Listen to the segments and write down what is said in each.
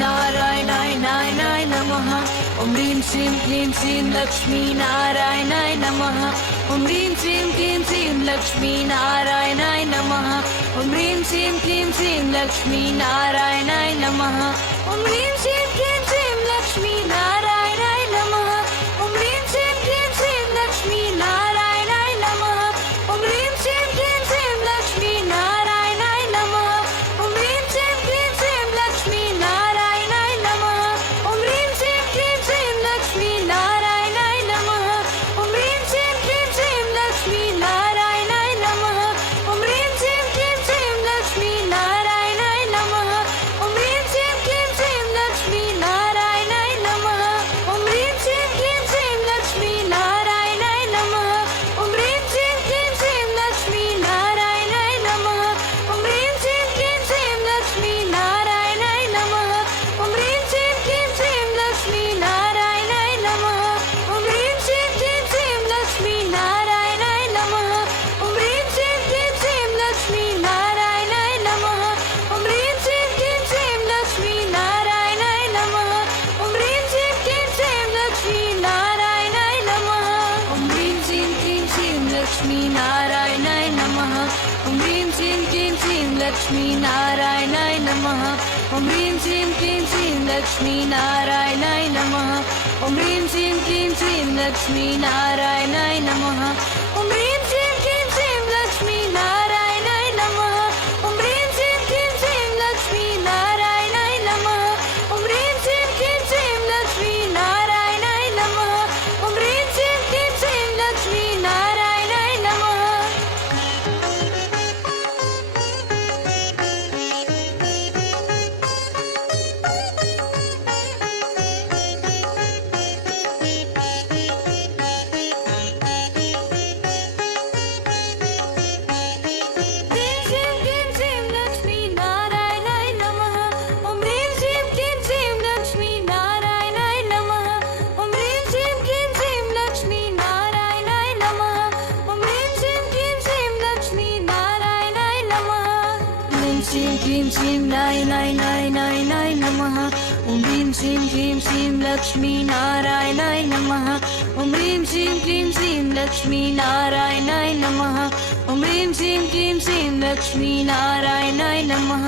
नारायणाय नारायणाय नमः। ॐ ह्रीं श्रीं क्लीं श्रीं लक्ष्मी नारायणाय नमः। ॐ ह्रीं श्रीं क्लीं श्रीं लक्ष्मी नारायणाय नमः। ॐ ह्रीं श्रीं क्लीं श्रीं लक्ष्मी नारायणाय नमः। ॐ ह्रीं श्रीं क्लीं श्रीं लक्ष्मी नारायणाय नमः। ॐ ह्रीं श्रीं क्लीं श्रीं लक्ष्मी नारायणाय नमः। ॐ ह्रीं श्रीं क्लीं श्रीं लक्ष्मी नारायणाय नमः। ॐ ह्रीं श्रीं क्लीं श्रीं लक्ष्मी नारायणाय नमः। ॐ ह्रीं श्रीं क्लीं श्रीं लक्ष्मी नारायणाय नमः। ॐ ह्रीं श्रीं क्लीं श्रीं लक्ष्मी नारायणाय नमः। ॐ ह्रीं श्रीं क्लीं श्रीं लक्ष्मी नारायणाय नमः। ॐ ह्रीं श्रीं क्लीं श्रीं लक्ष्मी नारायणाय नमः। ॐ ह्रीं श्रीं क्लीं श्रीं लक्ष्मी नारायणाय नमः। ॐ ह्रीं श्रीं क्लीं श्रीं लक्ष्मी नारायणाय नमः। ॐ ह्रीं श्रीं क्लीं श्रीं लक्ष्मी नारायणाय नमः। ॐ ह्रीं श्रीं क्लीं श्रीं लक्ष्मी नारायणाय नमः। ॐ ह्रीं श्रीं क्लीं श्रीं लक्ष्मी नारायणाय नमः। ॐ ह्रीं श्रीं क्लीं श्रीं लक्ष्मी नारायणाय नमः। ॐ ह्रीं श्रीं क्लीं श्रीं लक्ष्मी नारायणाय नमः। ॐ ह्रीं श्रीं क्लीं श्रीं लक्ष्मी नारायणाय नमः। ॐ ह्रीं श्रीं क्लीं श्रीं लक्ष्मी नारायणाय नमः। ॐ ह्रीं श्रीं क्लीं श्रीं लक्ष्मी नारायणाय नमः। ॐ ह्रीं श्रीं क्लीं श्रीं लक्ष्मी नारायणाय नमः। ॐ ह्रीं श्रीं क्लीं श्रीं लक्ष्मी नारायणाय नमः। ॐ ह्रीं श्रीं क्लीं श्रीं लक्ष्मी नारायणाय नमः। ॐ ह्रीं श्रीं क्लीं श्रीं लक्ष्मी नारायणाय नमः। ॐ ह्रीं श्रीं क्लीं श्रीं लक्ष्मी नारायणाय नमः। ॐ ह्रीं श्रीं क्लीं श्रीं लक्ष्मी नारायणाय नमः। ह्रीं क्लीं श्रीं नाय नाय नाय नाय नाय नमः। ॐ ह्रीं श्रीं क्लीं श्रीं लक्ष्मी नारायणाय नमः। ॐ ह्रीं श्रीं क्लीं श्रीं लक्ष्मी नारायणाय नमः। ॐ ह्रीं श्रीं क्लीं श्रीं लक्ष्मी नारायणाय नमः।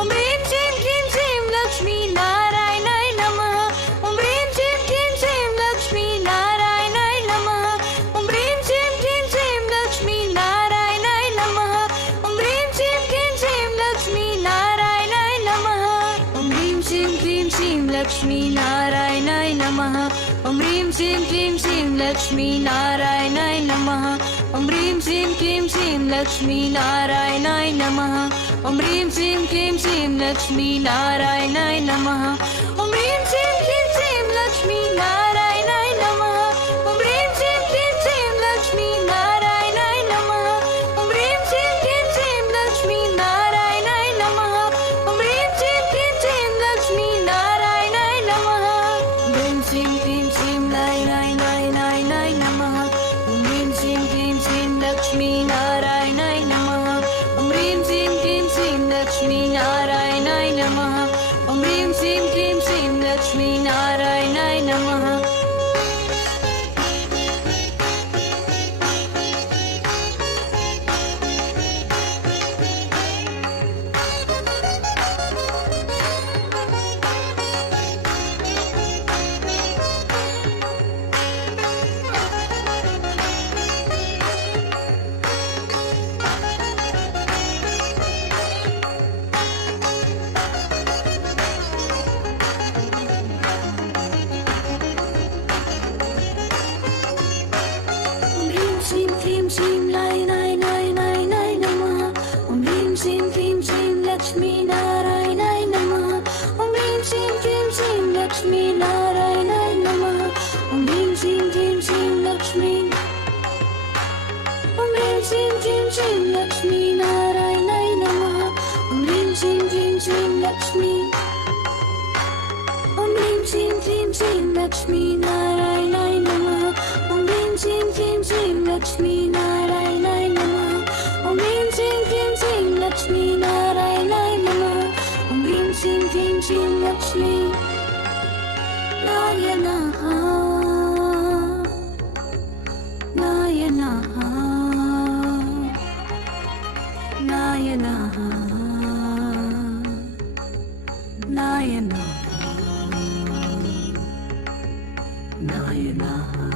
ॐ ह्रीं श्रीं क्लीं श्रीं लक्ष्मी नारायणाय नमः। ॐ ह्रीं श्रीं क्लीं श्रीं लक्ष्मी नारायणाय नमः। ॐ ह्रीं श्रीं क्लीं श्रीं लक्ष्मी नारायणाय नमः। ॐ ह्रीं श्रीं क्लीं श्रीं लक्ष्मी नारायणाय नमः। ॐ ह्रीं श्रीं क्लीं श्रीं लक्ष्मी नारायणाय नमः। ॐ ह्रीं श्रीं क्लीं श्रीं लक्ष्मी नारायणाय नमः। ॐ ह्रीं श्रीं क्लीं श्रीं लक्ष्मी नारायणाय नमः। ॐ ह्रीं श्रीं क्लीं श्रीं लक्ष्मी नारायणाय नमः। ॐ ह्रीं श्रीं क्लीं श्रीं लक्ष्मी नारायणाय नमः। ॐ ह्रीं श्रीं क्लीं श्रीं लक्ष्मी नारायणाय नमः। ॐ ह्रीं श्रीं क्लीं श्रीं लक्ष्मी नारायणाय नमः। ॐ ह्रीं श्रीं क्लीं श्रीं लक्ष्मी नारायणाय नमः। ह्रीं श्रीं क्लीं श्रीं नाय नाय नाय नाय नाय नमः। ॐ ह्रीं श्रीं क्लीं श्रीं लक्ष्मी नारायणाय नमः। ॐ ह्रीं श्रीं क्लीं श्रीं लक्ष्मी नारायणाय नमः। ॐ ह्रीं श्रीं क्लीं श्रीं लक्ष्मी नारायणाय नमः। श्रीं क्लीं श्रीं नाय नाय नाय नाय नाय नमः। ॐ ह्रीं श्रीं क्लीं श्रीं लक्ष्मी नारायणाय नमः। ॐ ह्रीं श्रीं क्लीं श्रीं लक्ष्मी नारायणाय नमः। ॐ ह्रीं श्रीं क्लीं श्रीं लक्ष्मी। ॐ ह्रीं श्रीं क्लीं श्रीं लक्ष्मी नारायणाय नमः। ॐ ह्रीं श्रीं क्लीं श्रीं लक्ष्मी। ॐ ह्रीं श्रीं क्लीं श्रीं लक्ष्मी नारायणाय नमः। ॐ ह्रीं श्रीं क्लीं श्रीं लक्ष्मी नारायणाय नमः। ॐ ह्रीं श्रीं क्लीं श्रीं लक्ष्मी नारायणाय नमः। ॐ ह्रीं श्रीं क्लीं श्रीं लक्ष्मी। नारायणाय